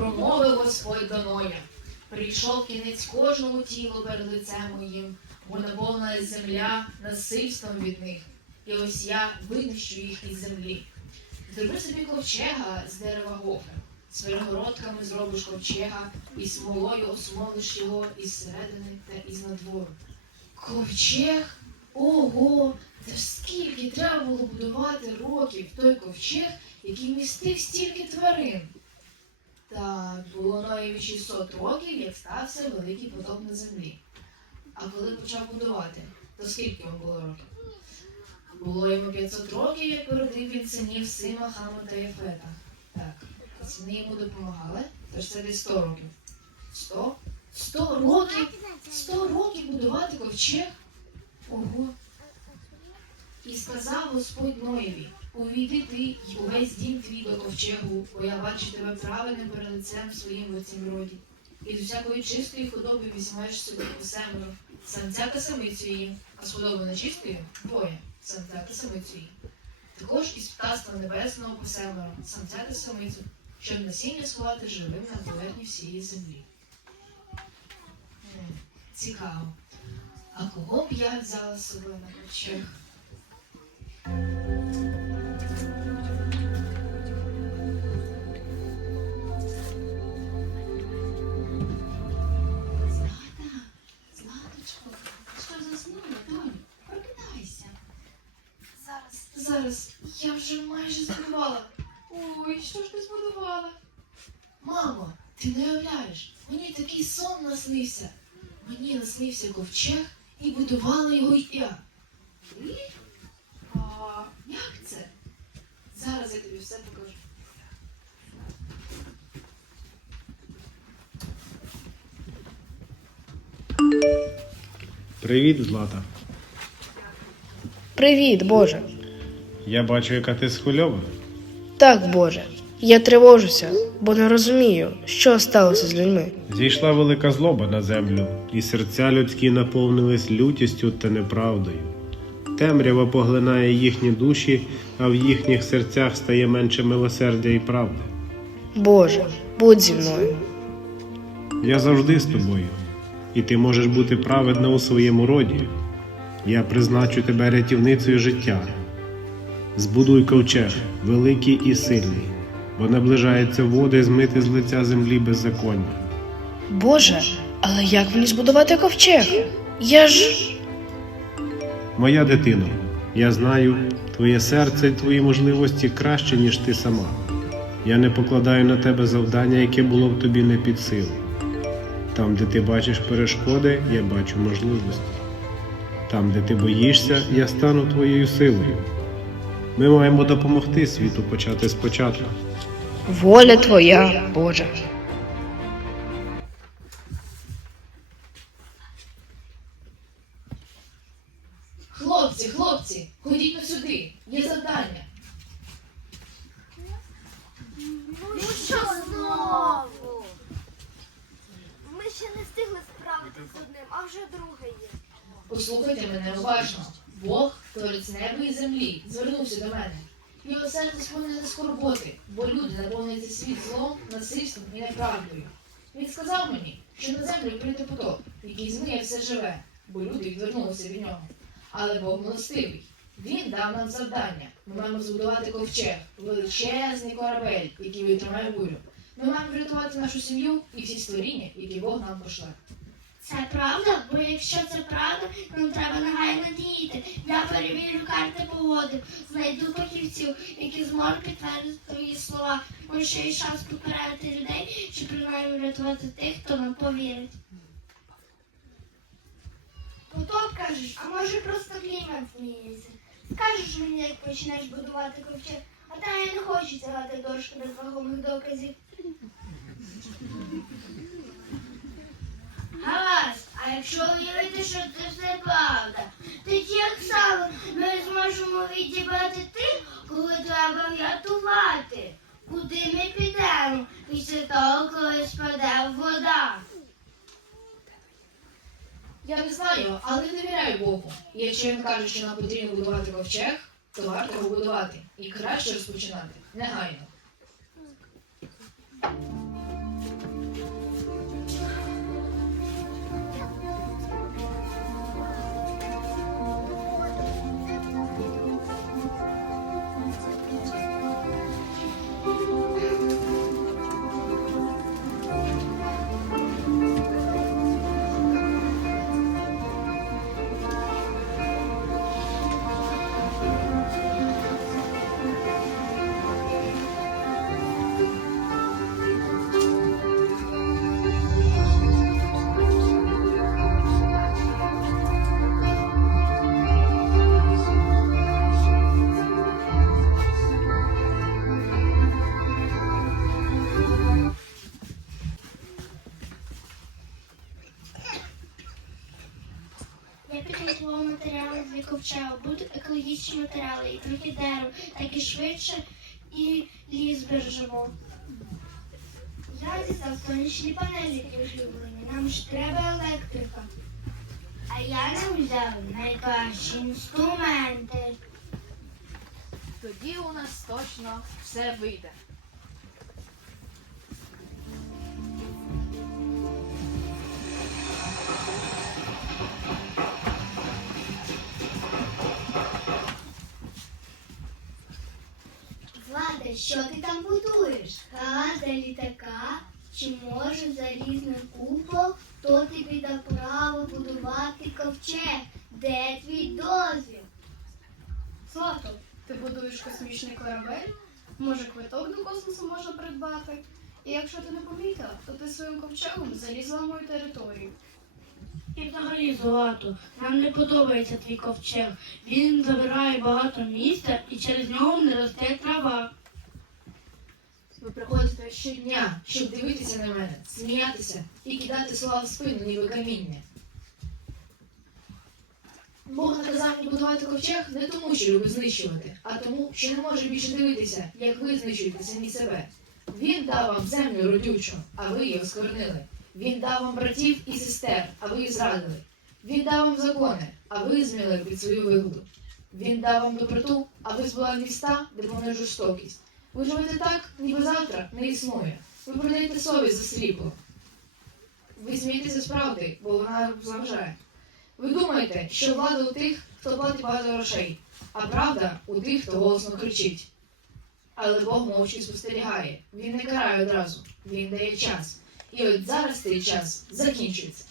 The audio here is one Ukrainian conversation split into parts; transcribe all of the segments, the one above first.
промовив Господь до Ноя. Прийшов кінець кожному тілу перед лицем моїм, бо наповнилась земля насильством від них. І ось я винищу їх із землі. Зроби собі ковчега з дерева гофри. З перегородками зробиш ковчега, і смолою осмолиш його із середини та із надвору. Ковчег? Ого! Це скільки треба було будувати років той ковчег, який містив стільки тварин. Так, було Ноєві 600 років, як стався великий потоп на землі. А коли почав будувати, то скільки йому було років? Було йому 500 років, як породив він синів Сима, Хама та Єфета. Так, сини йому допомагали, тож це десь 100 років. 100? 100 років? 100 років будувати ковчег? Ого. І сказав Господь Ноєві, увійди ти й увесь дім твій до ковчегу, бо я бачу тебе правильним перед лицем своїм в цім роді. І з усякої чистої худоби візьмеш собі по семеро, самця та самицю її, а з худоби нечистої двоє, самця та самицю її. Також із птаства небесного по самця та самицю, щоб насіння сховати живим на поверхні всієї землі. Цікаво. А кого б я взяла з собою на ковчег? Вже майже збудувала. Ой, що ж ти збудувала? Мамо, ти не уявляєш, мені такий сон наснився. Мені наснився ковчег і будувала його я. Ти? А як це? Зараз я тобі все покажу. Привіт, Злата. Привіт, Боже. Я бачу, яка ти схвильована. Так, Боже. Я тривожуся, бо не розумію, що сталося з людьми. Зійшла велика злоба на землю, і серця людські наповнились лютістю та неправдою. Темрява поглинає їхні душі, а в їхніх серцях стає менше милосердя і правди. Боже, будь зі мною. Я завжди з тобою, і ти можеш бути праведна у своєму роді. Я призначу тебе рятівницею життя. Збудуй ковчег, великий і сильний, бо наближаються води змити з лиця землі беззаконня. Боже, але як мені збудувати ковчег? Я ж. Моя дитино, я знаю, твоє серце і твої можливості краще, ніж ти сама. Я не покладаю на тебе завдання, яке було б тобі не під силу. Там, де ти бачиш перешкоди, я бачу можливості. Там, де ти боїшся, я стану твоєю силою. Ми маємо допомогти світу почати спочатку. Воля твоя, Боже. Хлопці, хлопці, ходіть на сюди, є завдання. Ну що знову? Ми ще не встигли справитися з одним, а вже друге є. Послухайте мене уважно. Бог, творець неба і землі, звернувся до мене. Його серце сповнене скорботи, бо люди наповнюють світ злом, насильством і неправдою. Він сказав мені, що на землю прийде потоп, який змиє все живе, бо люди відвернулися від нього. Але Бог милостивий. Він дав нам завдання. Ми маємо збудувати ковчег, величезний корабель, який витримає бурю. Ми маємо врятувати нашу сім'ю і всі створіння, які Бог нам пошле. Це правда? Бо якщо це правда, нам треба негайно діяти. Я перевірю карти погоди, знайду фахівців, які зможуть підтвердити твої слова. Може, ще є шанс попередити людей, чи принаймні врятувати тих, хто нам повірить. Потоп кажеш, а може просто клімат зміниться. Скажеш мені, як почнеш будувати ковчег, а та я не хочу тягати дошку без вагомих доказів. Якщо уявити, що це все правда, тоді як саме ми зможемо відібрати тих, кого треба врятувати? Куди ми підемо після того, коли спаде вода? Я не знаю, але не довіряю Богу. Якщо він каже, що нам потрібно будувати ковчег, то варто його будувати. І краще розпочинати негайно. Екологічні матеріали і трохи дерев, так і швидше і ліс бережемо. Я дістав сонячні панелі, улюблені. Нам ж треба електрика. А я нам взяв найкращі інструменти. Тоді у нас точно все вийде. Що ти там будуєш? Газа літака чи може залізний купол? Хто тобі дав право будувати ковчег? Де твій дозвіл? Злато, ти будуєш космічний корабель? Може, квиток до космосу можна придбати? І якщо ти не помітила, то ти своїм ковчегом залізла в мою територію. І взагалі, Злато, нам не подобається твій ковчег. Він забирає багато місця і через нього не росте трава. Ви приходите щодня, щоб дивитися на мене, сміятися і кидати слова в спину, ніби каміння. Бог наказав мені будувати ковчег не тому, що любить знищувати, а тому, що не може більше дивитися, як ви знищуєте самі себе. Він дав вам землю родючу, а ви її осквернили. Він дав вам братів і сестер, а ви їх зрадили. Він дав вам закони, а ви зміли під свою вигоду. Він дав вам доброту, а ви збивали міста, де панує жорстокість. Ви живете так, ніби завтра не існує. Ви продаєте совість за срібло. Ви смієтеся з правди, бо вона заважає. Ви думаєте, що влада у тих, хто платить багато грошей, а правда у тих, хто голосно кричить. Але Бог мовчки спостерігає. Він не карає одразу, він дає час. І от зараз цей час закінчується.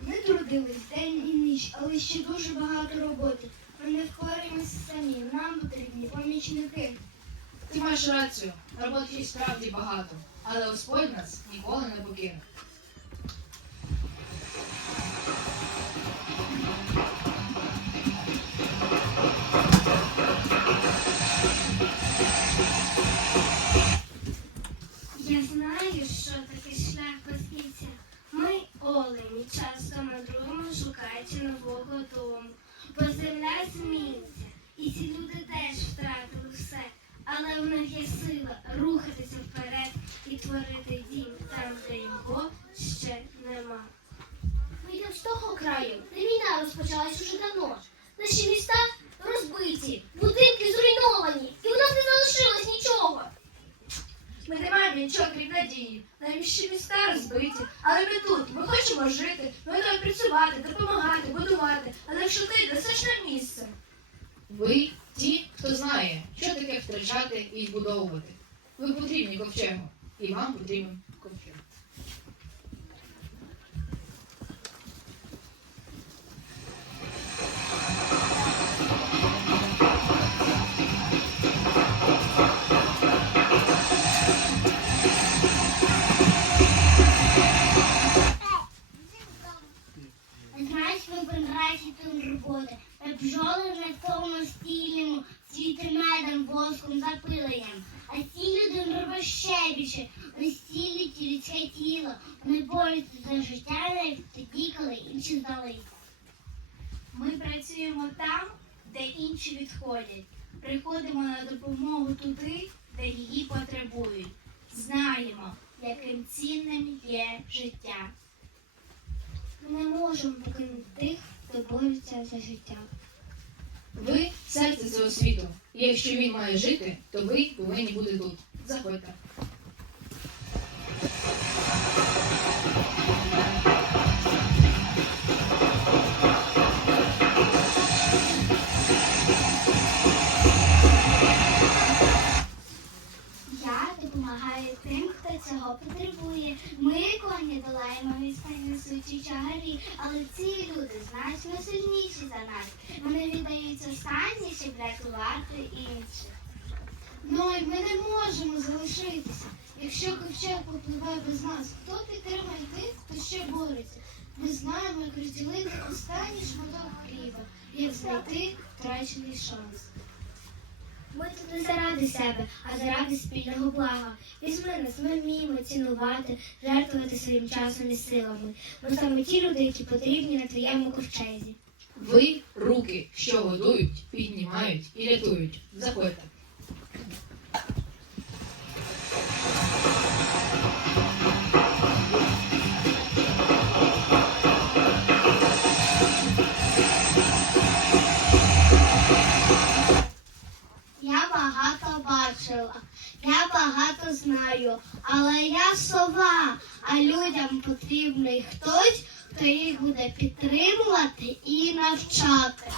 Ми трудились день і ніч, ще дуже багато роботи. Ми не впораємося самі. Нам потрібні помічники. Ти маєш рацію, роботи справді багато, але Господь нас ніколи не покине. Війна розпочалась уже давно. Наші міста розбиті, будинки зруйновані, і у нас не залишилось нічого. Ми не маємо нічого крім надії. Наші міста розбиті, але ми тут, ми хочемо жити, ми готові працювати, допомагати, будувати. Але якщо ти досиш на місце. Ви ті, хто знає, що таке втрачати і відбудовувати. Ви потрібні ковчегу, і вам потрібен вибирайся тут роботи. Бджоли на тому стільному, цвіти медом, воском, запиленням. А ці люди роблять ще більше. Вони стілюють людське тіло. Вони борються за життя навіть тоді, коли інші здались. Ми працюємо там, де інші відходять. Приходимо на допомогу туди, де її потребують. Знаємо, яким цінним є життя. Ми не можемо покинути тих, хто бореться за життя. Ви серце цього світу. І якщо він має жити, то ви повинні бути тут. Заходьте. Цього потребує. Ми коні долаємо міста несучі чагарі, але ці люди значно сильніші за нас. Вони віддають останні, щоб рятувати інших. Ну і ми не можемо залишитися. Якщо ковчег попливе без нас, хто підтримає тих, хто ще бореться? Ми знаємо, як розділити останній шматок хліба, як знайти втрачений шанс. Ми тут не заради себе, а заради спільного блага. Візьми нас, ми вміємо цінувати, жертвувати своїм часом і силами. Ми саме ті люди, які потрібні на твоєму ковчезі. Ви руки, що годують, піднімають і рятують. Заходьте. Багато знаю, але я сова, а людям потрібний хтось, хто їх буде підтримувати і навчати.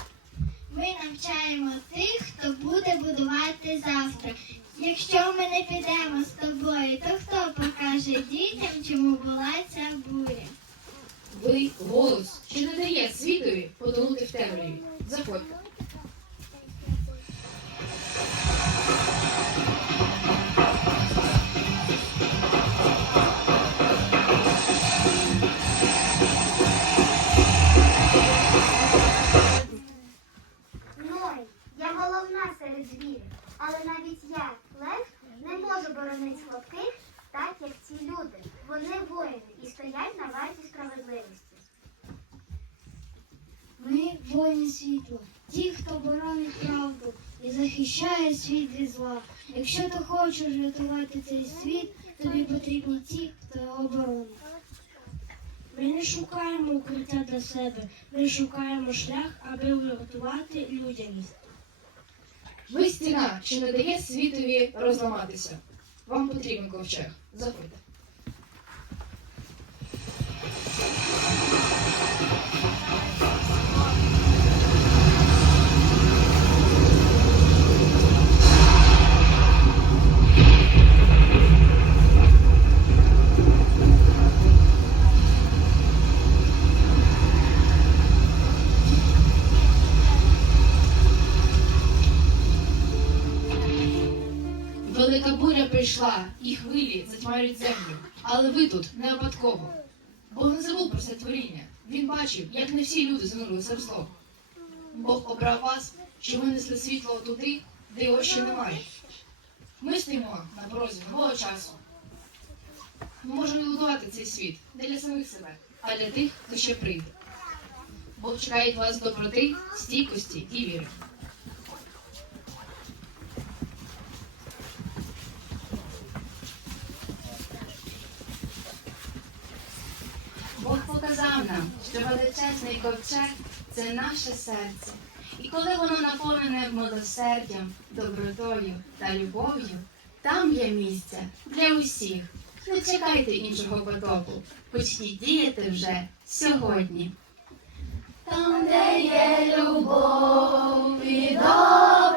Ми навчаємо тих, хто буде будувати завтра. Якщо ми не підемо з тобою, то хто покаже дітям, чому була ця буря? Ви голос, що не дає світові потонути в темряві. Заходьте. Ті, хто. Ми не шукаємо укриття для себе, ми шукаємо шлях, аби врятувати людяність. Ви стіна, що не дає світові розламатися. Вам потрібен ковчег. Заходьте. Але ви тут не випадково. Бог не забув про це творіння. Він бачив, як не всі люди занурилися в зло. Бог обрав вас, щоб ви несли світло туди, де його ще немає. Ми стоїмо на порозі нового часу. Ми можемо відбудувати цей світ не для самих себе, а для тих, хто ще прийде. Бог чекає від вас доброти, стійкості і віри. що величезний ковчег це наше серце. І коли воно наповнене милосердям, добротою та любов'ю, там є місце для усіх. Не чекайте іншого потоку, почніть діяти вже сьогодні. Там, де є любов, і добро,